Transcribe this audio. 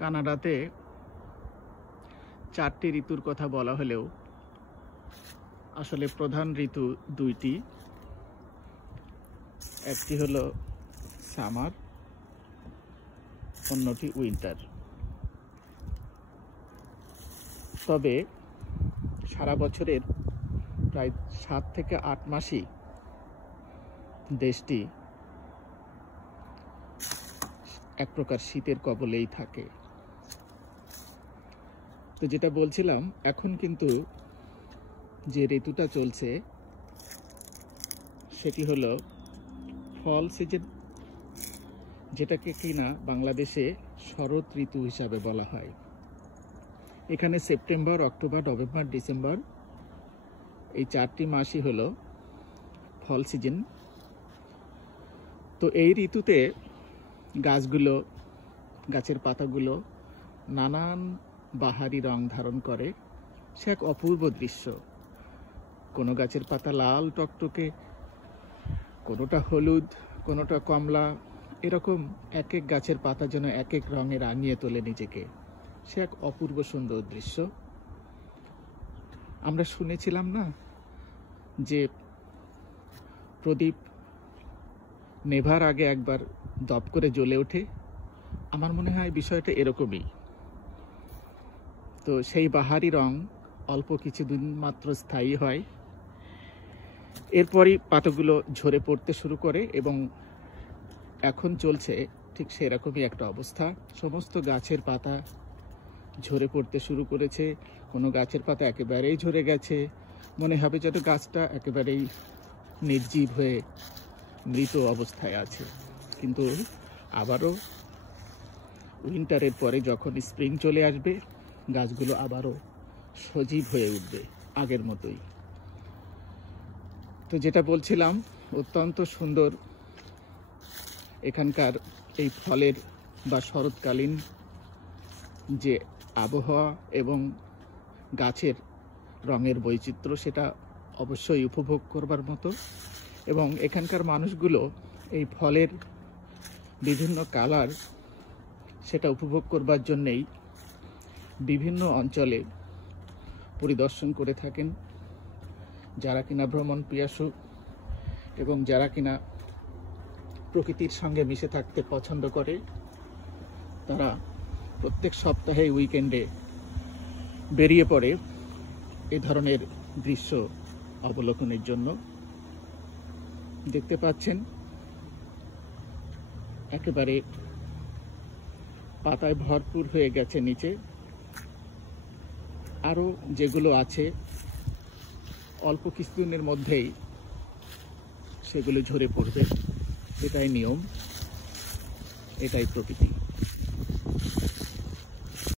কানাডাতে 4টি ঋতুর কথা বলা হলেও আসলে প্রধান ঋতু দুইটি। একটি হলো সামার, অন্যটি উইন্টার। তবে সারা বছরের প্রায় 7 থেকে 8 মাসই দেশটি এক প্রকার শীতের কবলেই থাকে। তো যেটা বলছিলাম, এখন কিন্তু যে ঋতুটা চলছে সেটি হলো ফল সিজন, যেটাকে কিনা বাংলাদেশে শরৎ ঋতু হিসাবে বলা হয়। এখানে সেপ্টেম্বর, অক্টোবর, নভেম্বর, ডিসেম্বর এই 4টি মাসই হলো ফল সিজন। তো এই ঋতুতে গাছের পাতাগুলো নানান বাহারি রং ধারণ করে। সে এক অপূর্ব দৃশ্য। কোনো গাছের পাতা লাল টকটকে, কোনোটা হলুদ, কোনোটা কমলা, এরকম এক এক গাছের পাতা যেন এক এক রঙে রাঙিয়ে তোলে নিজেকে। সে এক অপূর্ব সুন্দর দৃশ্য। আমরা শুনেছিলাম না যে প্রদীপ নেভার আগে একবার দপ করে জ্বলে ওঠে? আমার মনে হয় বিষয়টা এরকমই। তো সেই বাহারি রং অল্প কিছুদিন মাত্র স্থায়ী হয়, এরপরই পাতাগুলো ঝরে পড়তে শুরু করে এবং এখন চলছে ঠিক সেরকমই একটা অবস্থা। সমস্ত গাছের পাতা ঝরে পড়তে শুরু করেছে। কোনো গাছের পাতা একেবারেই ঝরে গেছে, মনে হবে যেন গাছটা একেবারেই নির্জীব হয়ে মৃত অবস্থায় আছে। কিন্তু আবারও উইন্টারের পরে যখন স্প্রিং চলে আসবে, গাছগুলো আবারও সজীব হয়ে উঠবে আগের মতোই। তো যেটা বলছিলাম, অত্যন্ত সুন্দর এখানকার এই ফলের বা শরৎকালীন যে আবহাওয়া এবং গাছের রঙের বৈচিত্র্য, সেটা অবশ্যই উপভোগ করবার মতো। এবং এখানকার মানুষগুলো এই ফলের বিভিন্ন কালার সেটা উপভোগ করবার জন্যেই বিভিন্ন অঞ্চলে পরিদর্শন করে থাকেন। যারা কিনা ভ্রমণ পিয়াসু এবং যারা কিনা প্রকৃতির সঙ্গে মিশে থাকতে পছন্দ করে, তারা প্রত্যেক সপ্তাহে উইকেন্ডে বেরিয়ে পড়ে এই ধরনের দৃশ্য অবলোকনের জন্য। দেখতে পাচ্ছেন একেবারে পাতায় ভরপুর হয়ে গেছে নিচে। আরও যেগুলো আছে অল্প কিছুদিনের মধ্যেই সেগুলো ঝরে পড়বে। এটাই নিয়ম, এটাই প্রকৃতি।